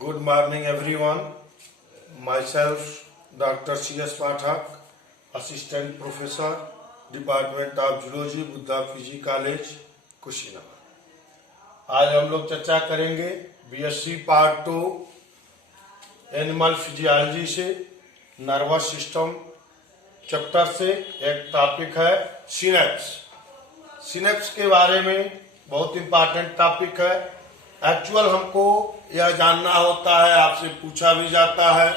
Good morning, everyone. Myself, Dr. C.S. Pathak, Assistant Professor, Department of Zoology, Buddha Fiji college, Kushinagar. आज हम लोग चर्चा करेंगे बीएससी पार्ट 2 एनिमल फिजियोलॉजी से नर्वस सिस्टम चैप्टर से। एक टॉपिक है सिनेप्स। सिनेप्स के बारे में बहुत इंपॉर्टेंट टॉपिक है। एक्चुअल हमको यह जानना होता है, आपसे पूछा भी जाता है,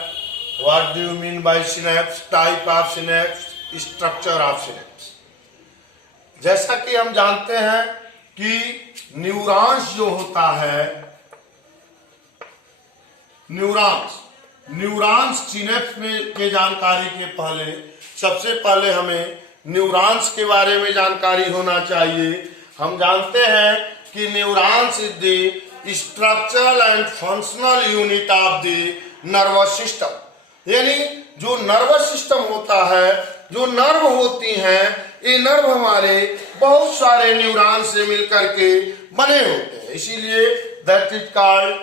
what do you mean by synapse, type of synapse, structure of synapse. जैसा कि हम जानते हैं कि न्यूरॉन्स जो होता है, न्यूरॉन्स सिनेप्स में के जानकारी के पहले सबसे पहले हमें न्यूरॉन्स के बारे में जानकारी होना चाहिए। हम जानते हैं कि neurons is the structural and functional unit of the nervous system. यानी जो नर्वस सिस्टम होता है, जो नर्व होती हैं, ये नर्व हमारे बहुत सारे न्यूरॉन से मिलकर के बने होते हैं, इसीलिए that is called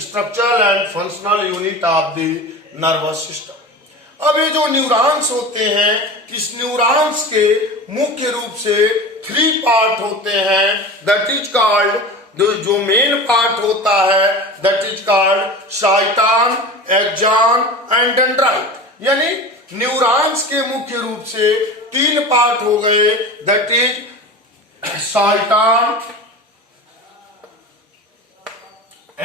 structural and functional unit of the nervous system. अब ये जो न्यूरॉन्स होते हैं, इस न्यूरॉन्स के मुख्य रूप से 3 पार्ट होते हैं। दैट इज कॉल्ड, जो मेन पार्ट होता है, that is called cyton, axon and dendrite. यानी न्यूरॉन्स के मुख्य रूप से 3 पार्ट हो गए, that is cyton,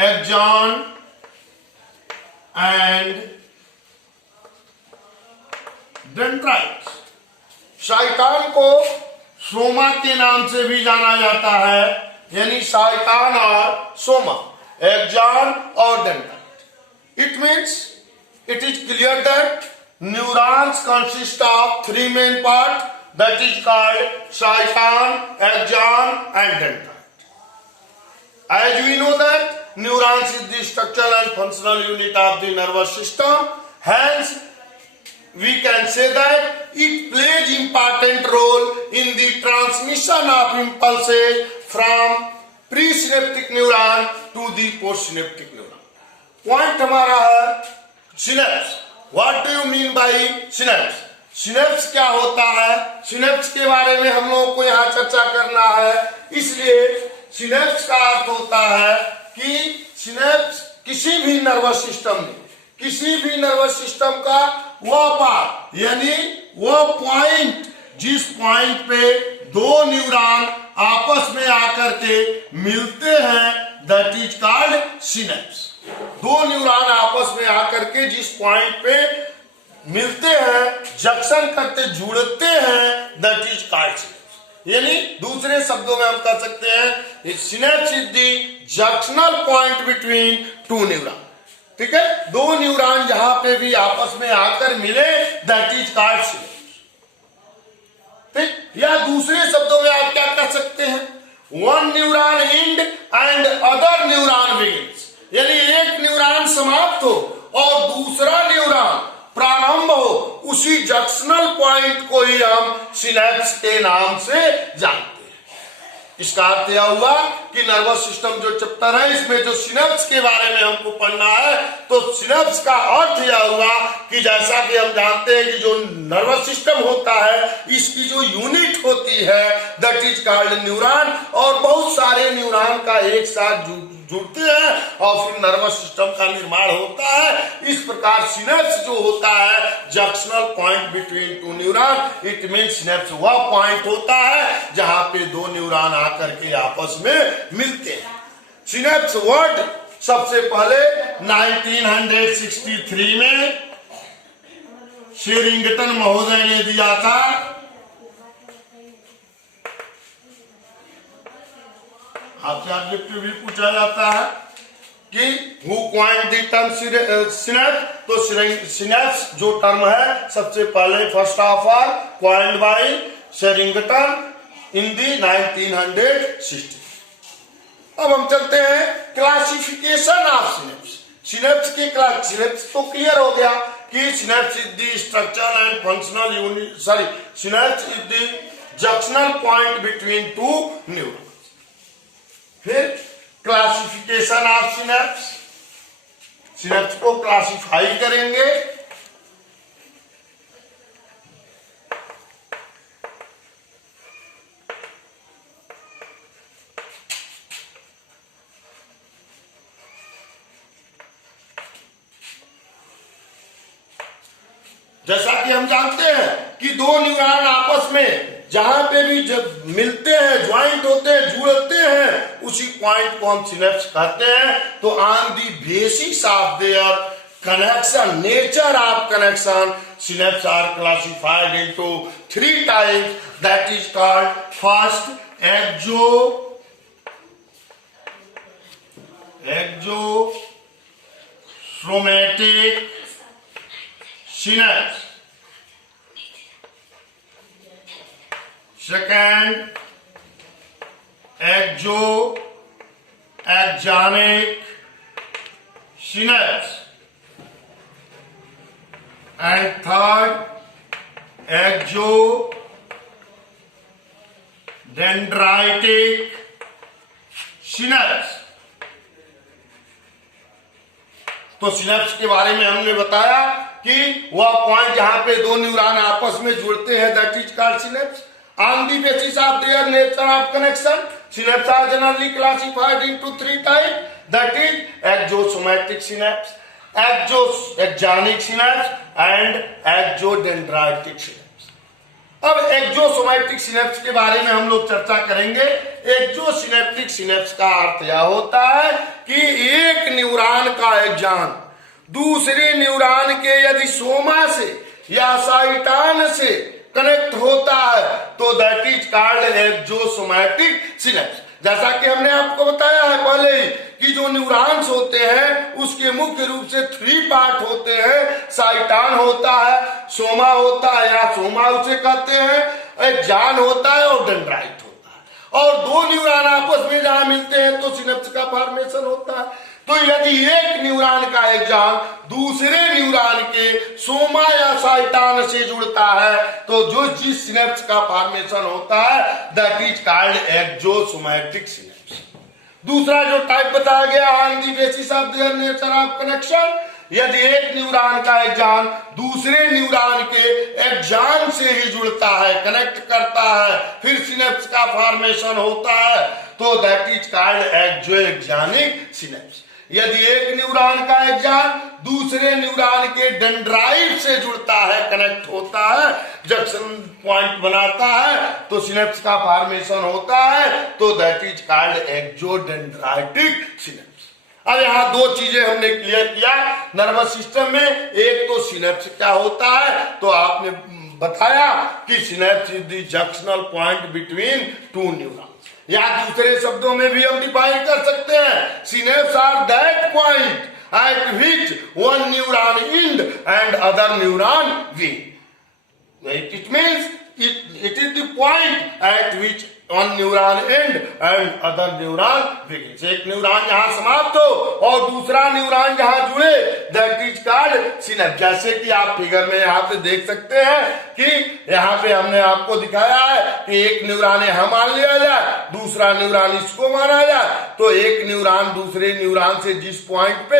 axon and dendrite. Cyton को सोमा के नाम से भी जाना जाता है, यानी शाइटान और सोमा, एक्सॉन और dendrite. It means it is clear that neurons consist of 3 main parts, that is called shaithan, axon and dendrite. As we know that neurons is the structural and functional unit of the nervous system, hence we can say that it plays important role in the transmission of impulses from presynaptic neuron to the postsynaptic neuron. Point हमारा है synapse. What do you mean by synapse? Synapse क्या होता है, synapse के बारे में हम लोगों को यहाँ चर्चा करना है। इसलिए सिनेप्स का अर्थ होता है कि सिनेप्स किसी भी नर्वस सिस्टम में, किसी भी नर्वस सिस्टम का वह पार्ट, यानी वह पॉइंट जिस पॉइंट पे 2 न्यूरॉन आपस में आकर के मिलते हैं, that is called synapse. 2 neuron आपस में आकर के जिस पॉइंट पे मिलते हैं, जंक्शन करते, जुड़ते हैं, दैट इज कॉल्ड सिनेप्स। यानी दूसरे शब्दों में हम कह सकते हैं synapse is the junctional point between 2 neuron. ठीक है, 2 न्यूरॉन जहां पे भी आपस में आकर मिले, दैट इज कॉल्ड सिनेप्स। ठीक, या दूसरे शब्दों में आप क्या कह सकते हैं, 1 neuron end and other neuron begins. यानी एक न्यूरॉन समाप्त हो और दूसरा न्यूरॉन प्रारंभ हो, उसी जंक्शनल पॉइंट को ही हम सिनेप्स के नाम से जानते हैं। इसका अर्थ यह हुआ कि नर्वस सिस्टम जो चैप्टर है, इसमें जो सिनेप्स के बारे में हमको पढ़ना है, तो सिनेप्स का अर्थ यह हुआ कि जैसा कि हम जानते हैं कि जो नर्वस सिस्टम होता है, इसकी जो यूनिट होती है, दैट इज कॉल्ड न्यूरॉन, और बहुत सारे न्यूरॉन का एक साथ जुड़ते हैं और फिर नर्वस सिस्टम का निर्माण होता है। इस प्रकार सिनेप्स जो होता है, junctional point between 2 neuron, it mean synapse वह पॉइंट होता है जहां पे 2 न्यूरॉन आकर के आपस में मिलते हैं। सिनेप्स वर्ड सबसे पहले 1963 में शेरिंगटन महोदय ने दिया था। आपसे ऑब्जेक्टिव भी पूछा जाता है कि who coined the term synapse. तो सिनेप्स जो टर्म है, सबसे पहले first of all coined by Sherrington in the 1960। अब हम चलते हैं क्लासिफिकेशन ऑफ सिनेप्स। सिनेप्स की क्लास, सिनेप्स तो क्लियर हो गया कि synapse is the structural and functional unit, synapse is the junctional point between 2 neuron. फिर क्लासिफिकेशन ऑफ सिनेप्स, सिनेप्स को क्लासिफाई करेंगे। जैसा कि हम जानते हैं कि दो न्यूरॉन आपस में जहां पे भी जब मिलते हैं, ज्वाइंट होते हैं, जुड़ते हैं, उसी पॉइंट को हम सिनेप्स कहते हैं। तो on the basis of their connection, nature of connection, synapse are classified into 3 types, that is called first axosomatic synapse, second axonic synapse, and third exodendritic synapse। तो सिनेप्स के बारे में हमने बताया कि वह पॉइंट जहां पे दो न्यूरॉन आपस में जुड़ते हैं, that is called synapse. On the basis of their nature of connection, synapse are generally classified into 3 type, that is axosomatic synapse, axonic synapse and axodendritic synapse. अब एक्सोसोमैटिक सिनेप्स के बारे में हम लोग चर्चा करेंगे। एक्सोसिनेप्टिक सिनेप्स का अर्थ यह होता है कि एक न्यूरॉन का एक्सॉन दूसरे न्यूरॉन के यदि सोमा से या साइटान से कनेक्ट होता है तो दैट इज कॉल्ड एक्सोसोमैटिक सिनेप्स। जैसा कि हमने आपको बताया है पहले ही कि जो न्यूरॉन्स होते हैं उसके मुख्य रूप से 3 पार्ट होते हैं। साइटान होता है, सोमा होता है या सोमा उसे कहते हैं, एक्सॉन होता है और डेंड्राइट होता है। और दो न्यूरॉन आपस में जहां मिलते हैं तो सिनेप्स का फॉर्मेशन होता है। तो यदि एक न्यूरॉन का एक्सॉन दूसरे न्यूरॉन के सोमा या साइटान से जुड़ता है तो जो जिस सिनेप्स का फॉर्मेशन होता है दैट इज कॉल्ड एक्सोसोमैटिक सिनेप्स। दूसरा जो टाइप बताया गया on the basis of their nature of connection, यदि एक न्यूरॉन का एक्सॉन दूसरे न्यूरॉन के एक्सॉन से ही जुड़ता है, कनेक्ट करता है, फिर सिनेप्स का फॉर्मेशन होता है तो दैट इज कॉल्ड एक्सोएक्सोनिक सिनेप्स। यदि एक न्यूरॉन का एक्सॉन दूसरे न्यूरॉन के डेंड्राइट से जुड़ता है, कनेक्ट होता है, जंक्शन पॉइंट बनाता है तो सिनेप्स का फॉर्मेशन होता है तो दैट इज कॉल्ड एक्सोडेंड्राइटिक सिनेप्स। अब यहाँ 2 चीजें हमने क्लियर किया नर्वस सिस्टम में। एक तो सिनेप्स क्या होता है, तो आपने बताया कि synapse is the junctional point between 2 neurons, या दूसरे शब्दों में भी हम डिफाइन कर सकते हैं, synapse are that point at which one neuron end and other neuron begin. It means it is the point at which one neuron end and other neuron begin. एक न्यूरॉन जहां समाप्त हो और दूसरा न्यूरॉन जहां जुड़े दैट इज कॉल्ड सिनेप्स। जैसे कि आप फिगर में यहाँ पे देख सकते हैं कि यहाँ पे हमने आपको दिखाया है कि एक न्यूरॉन यहां मान लिया जाए, दूसरा न्यूरॉन इसको माना जाए, तो एक न्यूरॉन दूसरे न्यूरॉन से जिस पॉइंट पे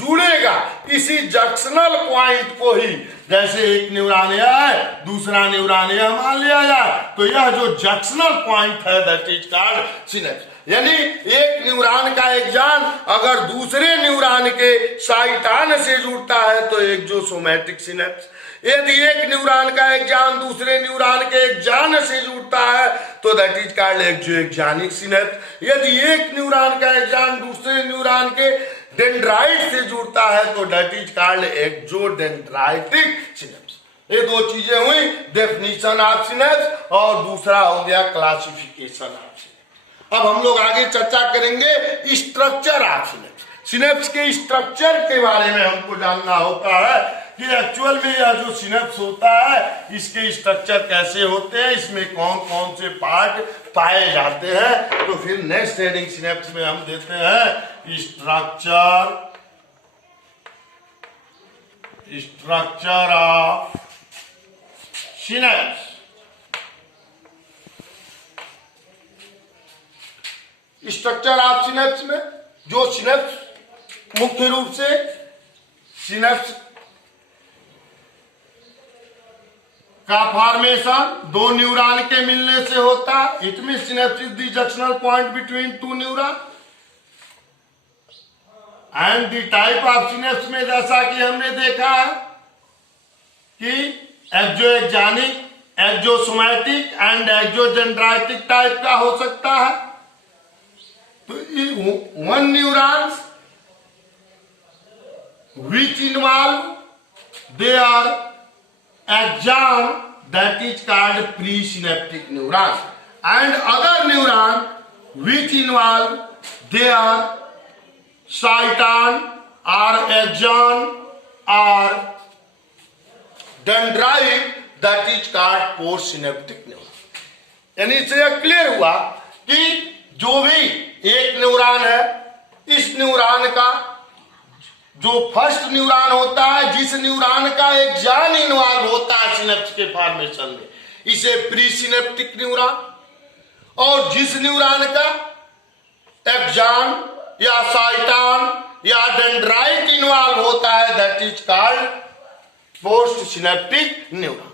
जुड़ेगा इसी जंक्शनल पॉइंट को ही, जैसे एक न्यूरॉन यह है दूसरा न्यूरॉन यह मान लिया जाए, तो यह जो जंक्शनल पॉइंट है दैट इज कॉल्ड सिनेप्स। यानी एक न्यूरॉन का एक्सॉन अगर दूसरे न्यूरॉन के साइटान से जुड़ता है तो एक्सोसोमैटिक सिनेप्स। यदि एक न्यूरॉन का एक्सॉन दूसरे न्यूरॉन के एक्सॉन से जुड़ता है तो दैट इज कॉल्ड एक्सोएक्सोनिक सिनेप्स। यदि एक न्यूरॉन का एक्सॉन दूसरे न्यूरॉन के डेंड्राइट से जुड़ता है तो दैट इज कॉल्ड एक्सोडेंड्राइटिक सिनेप्स। ये 2 चीजें हुई, डेफिनेशन ऑफ सिनेप्स और दूसरा हो गया क्लासिफिकेशन ऑफ सिनेप्स। अब हम लोग आगे चर्चा करेंगे स्ट्रक्चर ऑफ सिनेप्स। सिनेप्स के स्ट्रक्चर के बारे में हमको जानना होता है कि एक्चुअल में यह जो सिनेप्स होता है इसके स्ट्रक्चर कैसे होते हैं, इसमें कौन कौन से पार्ट पाए जाते हैं। तो फिर नेक्स्ट हेडिंग सिनेप्स में हम देते हैं structure of synapse. Structure of synapse में जो सिनेप्स मुख्य रूप से सिनेप्स का फॉर्मेशन दो न्यूरॉन के मिलने से होता है। It mean synapse is the junctional point between two neuron. And the type of synapse में जैसा कि हमने देखा है कि एक्सोएक्सोनिक, एक्सोसोमैटिक एंड एक्सोडेंड्राइटिक टाइप का हो सकता है। तो one neurons which involve their axon, that is called presynaptic neuron, and other neuron which involve their cyton or axon or dendrite, that is called postsynaptic neuron। यानी इससे यह क्लियर हुआ कि जो भी एक न्यूरॉन है, इस न्यूरॉन का जो फर्स्ट न्यूरॉन होता है, जिस न्यूरॉन का एक्सॉन इन्वॉल्व होता है सिनेप्स के फॉर्मेशन में, इसे प्रीसिनेप्टिक न्यूरॉन, और जिस न्यूरॉन का एक्सॉन या साइटॉन या डेंड्राइट इन्वॉल्व होता है, that is called post synaptic neuron.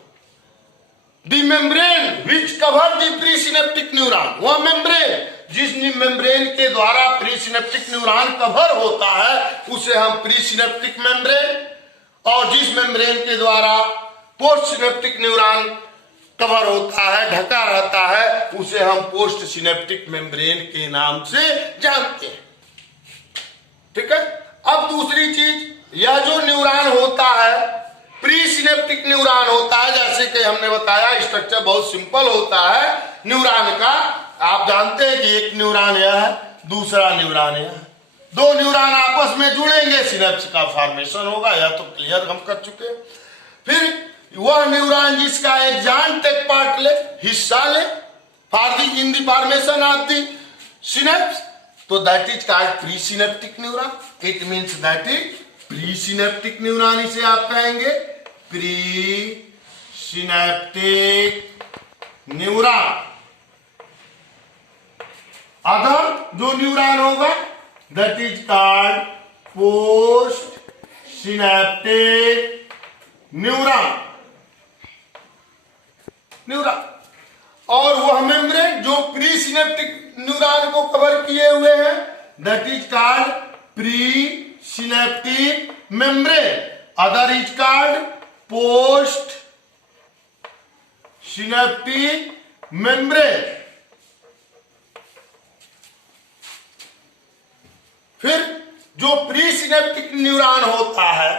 The membrane which cover the presynaptic neuron, वह मेम्ब्रेन जिस मेम्ब्रेन के द्वारा प्रीसिनेप्टिक न्यूरॉन कवर होता है उसे हम प्रीसिनेप्टिक मेम्ब्रेन, और जिस मेम्ब्रेन के द्वारा पोस्ट सिनेप्टिक न्यूरॉन कवर होता है, ढका रहता है, उसे हम पोस्ट सिनेप्टिक मेम्ब्रेन के नाम से जानते हैं। ठीक है। अब दूसरी चीज, यह जो न्यूरॉन होता है प्रीसिनेप्टिक न्यूरॉन होता है, जैसे कि हमने बताया स्ट्रक्चर बहुत सिंपल होता है न्यूरॉन का। आप जानते हैं कि एक न्यूरॉन यह है, दूसरा न्यूरॉन यह है, दो न्यूरॉन आपस में जुड़ेंगे, सिनेप्स का फॉर्मेशन होगा, यह तो क्लियर हम कर चुके हैं। फिर वह न्यूरॉन जिसका एक्सॉन टेक पार्ट ले, हिस्सा ले for the in the formation of the synapse, तो that is called presynaptic neuron. It means that is presynaptic neuron, इसे आप कहेंगे प्रीसिनेप्टिक न्यूरॉन। अदर जो न्यूरॉन होगा that is called post synaptic neuron. और वह मेम्ब्रेन जो प्री सिनेप्टिक न्यूरॉन को कवर किए हुए हैं that is called pre synaptic membrane. Other is called post synaptic membrane. फिर जो प्री सिनेप्टिक न्यूरॉन होता है,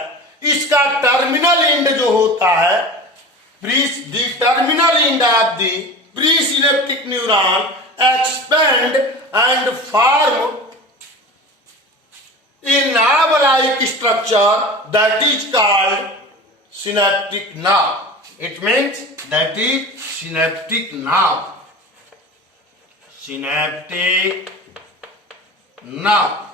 इसका टर्मिनल एंड जो होता है, the terminal end of the pre synaptic neuron expand and form a knob like structure that is called synaptic knob. It means that is synaptic knob. Synaptic knob.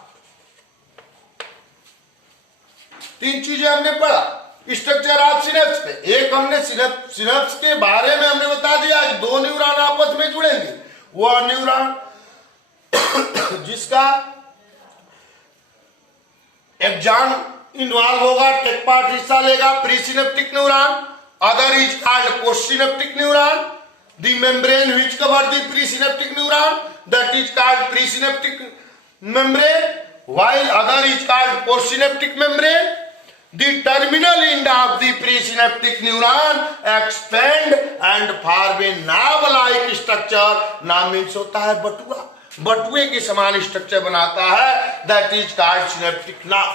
तीन चीजें हमने पढ़ा स्ट्रक्चर ऑफ सिनेप्स पे। एक हमने synapse के बारे में हमने बता दिया कि दो न्यूरॉन आपस में जुड़ेंगे, वह न्यूरॉन जिसका एक्सॉन इन्वॉल्व होगा, टेक पार्ट हिस्सा लेगा, presynaptic neuron. Other is called postsynaptic neuron. The membrane which cover the presynaptic neuron that is called presynaptic membrane, while other is called postsynaptic membrane. The terminal end of the presynaptic neuron expand and form a knob-like structure. नाम means होता है बटुआ, बटुए के समान structure बनाता है, that is called synaptic knob.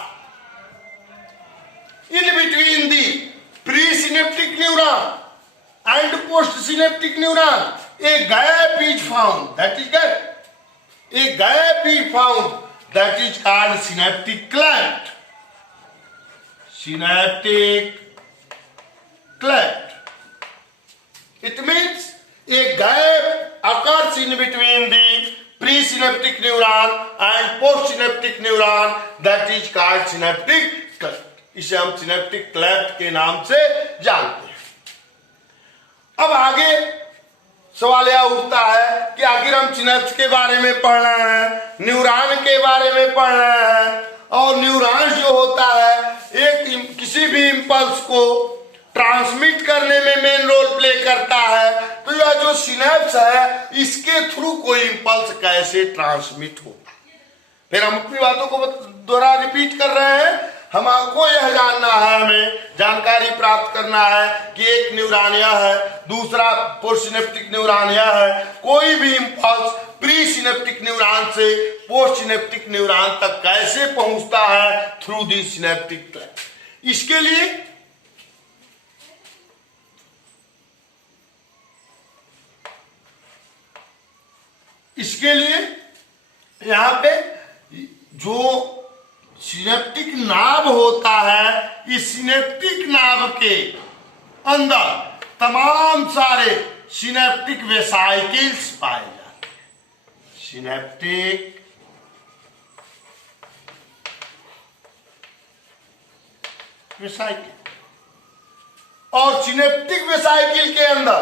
In between the presynaptic neuron and postsynaptic neuron, a gap is found. That is gap. A gap is found. That is called synaptic cleft. Synaptic cleft. It means a gap occurs in between the presynaptic neuron and postsynaptic neuron. That is called synaptic cleft. इसे हम synaptic cleft के नाम से जानते हैं। अब आगे सवाल यह उठता है कि आखिर हम सिनेप्स के बारे में पढ़ रहे हैं, न्यूरॉन के बारे में पढ़ रहे हैं, और न्यूरॉन्स जो होता है एक किसी भी इम्पल्स को ट्रांसमिट करने में मेन रोल प्ले करता है, तो यह जो सिनेप्स है इसके थ्रू कोई इम्पल्स कैसे ट्रांसमिट होता है। फिर हम अपनी बातों को दोबारा रिपीट कर रहे हैं। हमको यह जानना है, हमें जानकारी प्राप्त करना है कि एक न्यूरॉन यह है, दूसरा पोस्ट सिनेप्टिक न्यूरॉन यह है। कोई भी इम्पल्स प्री सिनेप्टिक न्यूरॉन से पोस्ट सिनेप्टिक न्यूरॉन तक कैसे पहुंचता है, थ्रू दी सिनेप्टिक ट्रैक। इसके लिए यहां पे जो सिनेप्टिक नाभ होता है, इस सिनेप्टिक नाभ के अंदर तमाम सारे सिनेप्टिक वेसाइकिल्स पाए जाते हैं। सिनेप्टिक वेसाइकिल, और सिनेप्टिक वेसाइकिल के अंदर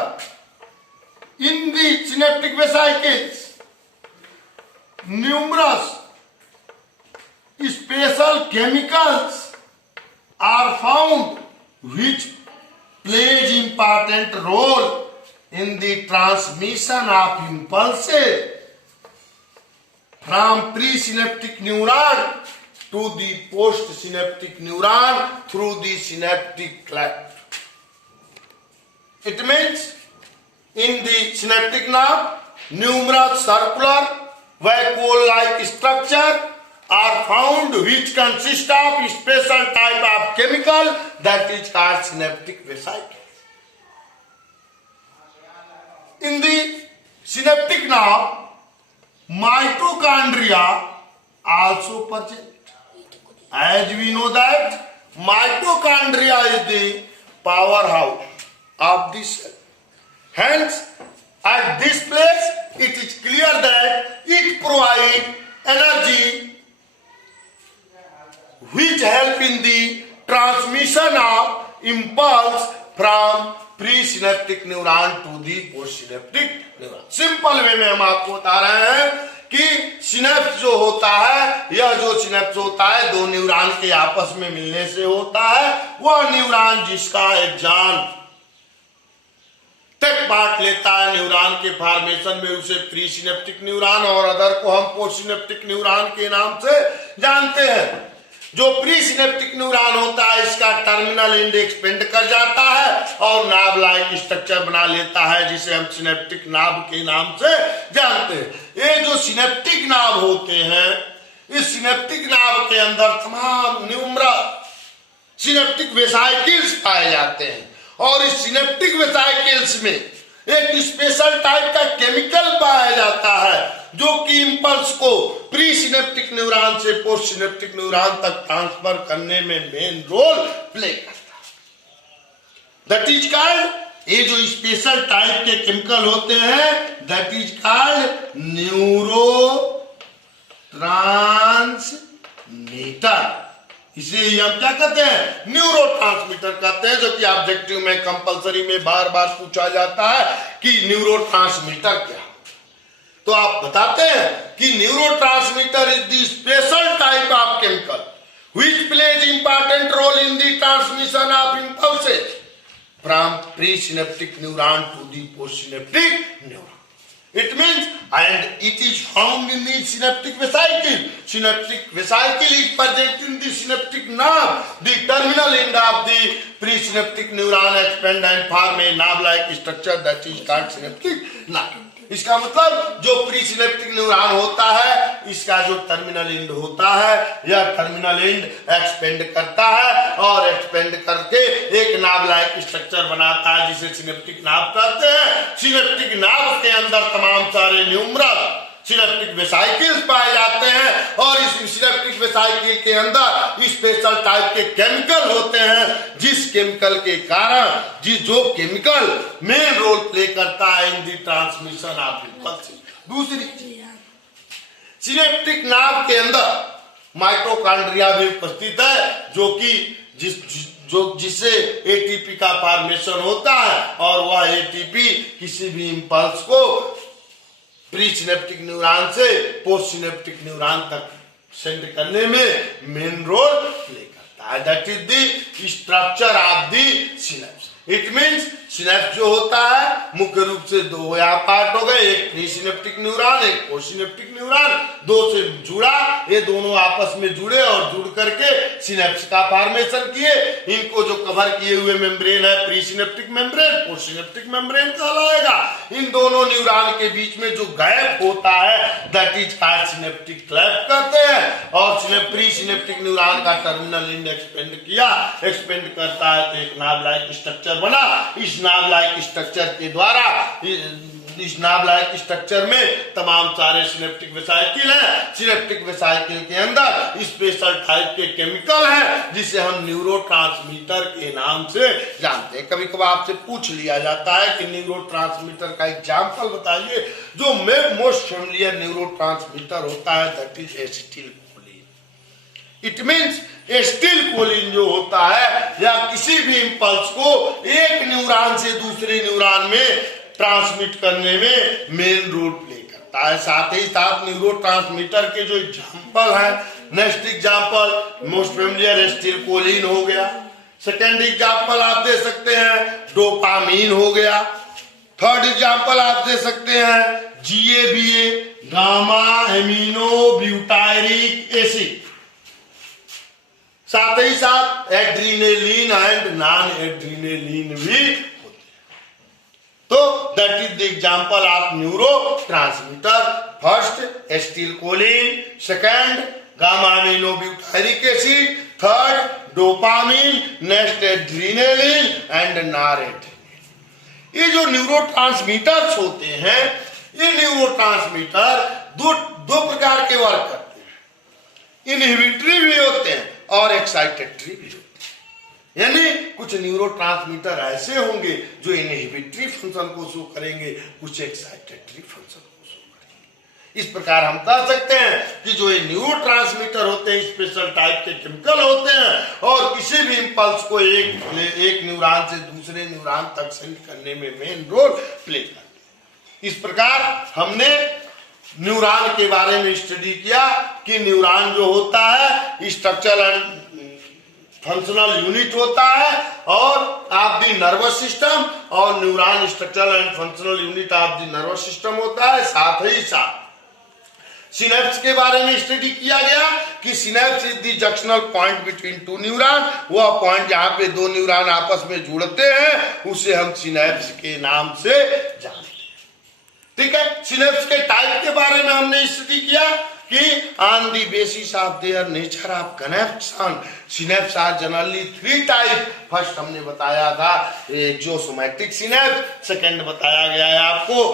इन दी synaptic वेसाइकिल्स numerous special chemicals are found which plays important role in the transmission of impulses from presynaptic neuron to the postsynaptic neuron through the synaptic cleft. It means in the synaptic nerve, numerous circular vacuole-like structure are found which consist of special type of chemical that is called synaptic vesicles. In the synaptic nerve, mitochondria also present. As we know that mitochondria is the powerhouse of the cell. Hence, at this place, it is clear that it provides energy which help in the transmission of impulse from presynaptic neuron to the postsynaptic neuron. Simple way में हम आपको बता रहे हैं कि synapse जो होता है, यह जो सिनेप्स होता है दो न्यूरॉन के आपस में मिलने से होता है। वह न्यूरॉन जिसका एक्सॉन तक पार्ट लेता है न्यूरॉन के फॉर्मेशन में, उसे प्री सिनेप्टिक न्यूरॉन और अदर को हम पोस्ट सिनेप्टिक न्यूरॉन के नाम से जानते हैं। जो प्री सिनेप्टिक न्यूरॉन होता है इसका टर्मिनल एंड एक्सपेंड कर जाता है और नाभ लाइक स्ट्रक्चर बना लेता है, जिसे हम सिनेप्टिक नाभ के नाम से जानते हैं। ये जो सिनेप्टिक नाभ होते हैं, इस सिनेप्टिक नाभ के अंदर तमाम न्यूमरस सिनेप्टिक वेसाइकिल्स पाए जाते हैं, और इस सिनेप्टिक वेसाइकिल्स में एक स्पेशल टाइप का केमिकल पाया जाता है जो कि इंपल्स को प्री सिनेप्टिक न्यूरॉन से पोस्ट सिनेप्टिक न्यूरॉन तक ट्रांसफर करने में मेन रोल प्ले करता है। दैट इज कॉल्ड, ये जो स्पेशल टाइप के केमिकल होते हैं दैट इज कॉल्ड न्यूरोट्रांसमीटर। इसे हम क्या कहते हैं, न्यूरोट्रांसमीटर कहते हैं, जो कि ऑब्जेक्टिव में कंपलसरी में बार बार पूछा जाता है कि न्यूरोट्रांसमीटर क्या। तो आप बताते हैं कि neurotransmitter is the special type of chemical which plays important role in the transmission of impulses from presynaptic neuron to the postsynaptic neuron. It means, and it is found in the synaptic vesicle. Synaptic vesicle is present in the synaptic nerve. The terminal end of the presynaptic neuron expand and form a nerve-like structure that is called synaptic nerve. इसका मतलब जो presynaptic neuron होता है इसका जो terminal and होता है, यह टर्मिनल एंड एक्सपेंड करता है और एक्सपेंड करके एक नाभ लाइक स्ट्रक्चर बनाता है जिसे सिनेप्टिक नाभ कहते हैं। सिनेप्टिक नाभ के अंदर तमाम सारे न्यूमरस सिनेप्टिक वेसाइकिल्स पाए जाते हैं और इस सिनेप्टिक वेसाइकिल के अंदर स्पेशल टाइप के केमिकल होते हैं, जिस केमिकल के कारण जो केमिकल मेन रोल प्ले करता है इन द ट्रांसमिशन ऑफ इंपल्स। दूसरी सिनेप्टिक नाभ के अंदर माइटोकॉन्ड्रिया भी उपस्थित है, जो कि जिससे एटीपी का फॉर्मेशन होता है और वह एटीपी किसी भी इंपल्स को प्री सिनेप्टिक न्यूरॉन से पोस्ट सिनेप्टिक न्यूरॉन तक सेंड करने में मेन रोल प्ले होता है, that is the structure of the synapse. It means synapse जो होता है मुख्य रूप से दो यहाँ पार्ट हो गए, एक प्री सिनेप्टिक न्यूरॉन, एक पोस्ट सिनेप्टिक न्यूरॉन, दो से जुड़ा, ये दोनों आपस में जुड़े और जुड़ करके सिनेप्स का फॉर्मेशन किए। इनको जो कवर किए हुए मेम्ब्रेन है pre synaptic membrane, post synaptic membrane कहलाएगा। इन दोनों न्यूरॉन के बीच में जो गैप होता है that is called synaptic cleft कहते हैं। और प्री सिनेप्टिक न्यूरॉन का टर्मिनल एंड एक्सपेंड किया, एक्सपेंड करता है तो एक नाभ लाइक स्ट्रक्चर बना। इस नाभ लाइक स्ट्रक्चर के द्वारा, इस नाभ लाइक स्ट्रक्चर में तमाम सारे सिनेप्टिक वेसाइकिल हैं। सिनेप्टिक वेसाइकिल के अंदर स्पेशल टाइप के केमिकल है जिसे हम न्यूरोट्रांसमीटर के नाम से जानते हैं। कभी कभार आपसे पूछ लिया जाता है कि न्यूरोट्रांसमीटर का एग्जाम्पल बताइए। जो मोस्ट फेमिलियर न्यूरोट्रांसमीटर होता है that is acetylcholine. It means acetylcholine जो होता है या किसी भी इम्पल्स को एक न्यूरॉन से दूसरे न्यूरॉन में ट्रांसमिट करने में मेन रोल प्ले करता है। साथ ही साथ न्यूरोट्रांसमीटर के जो एग्जाम्पल है, next example most familiar acetylcholine हो गया। सेकेंड एग्जाम्पल आप दे सकते हैं डोपामीन हो गया। थर्ड एग्जाम्पल आप दे सकते हैं GABA, gamma amino butyric acid. साथ ही साथ एड्रीनेलिन एंड नॉन एड्रीनेलिन भी होते हैं। तो that is the example of neurotransmitter. First acetylcholine, second gamma aminobutyric acid, third dopamine, next adrenaline and noradrenaline. ये जो न्यूरोट्रांसमीटर्स होते हैं, ये न्यूरोट्रांसमीटर दो प्रकार के वर्क करते हैं। इनहिबिटरी भी होते हैं और एक्साइटेटरी भी होते हैं। यानी कुछ न्यूरोट्रांसमीटर ऐसे होंगे जो इनहिबिटरी फंक्शन को शो करेंगे, कुछ एक्साइटेटरी फंक्शन को शो करेंगे। इस प्रकार हम कह सकते हैं कि जो ये न्यूरोट्रांसमीटर होते हैं स्पेशल टाइप के केमिकल होते हैं और किसी भी इंपल्स को एक न्यूरॉन से दूसरे न्यूरॉन तक सेंड करने में मेन रोल प्ले करते हैं। इस प्रकार हमने न्यूरॉन के बारे में स्टडी किया कि न्यूरॉन जो होता है स्ट्रक्चरल एंड फंक्शनल यूनिट होता है और ऑफ द नर्वस सिस्टम, और neuron structural and functional unit of the nervous system होता है। साथ ही साथ सिनेप्स के बारे में स्टडी किया गया कि synapse is the junctional point between two neuron. वह पॉइंट जहां पे दो न्यूरॉन आपस में जुड़ते हैं उसे हम सिनेप्स के नाम से जानते हैं। ठीक है, सिनेप्स के टाइप के बारे में हमने स्टडी किया कि on the basis of their nature of connection synapse are generally 3 type. First हमने बताया था एक्सोसोमैटिक सिनेप्स, सेकंड बताया गया है आपको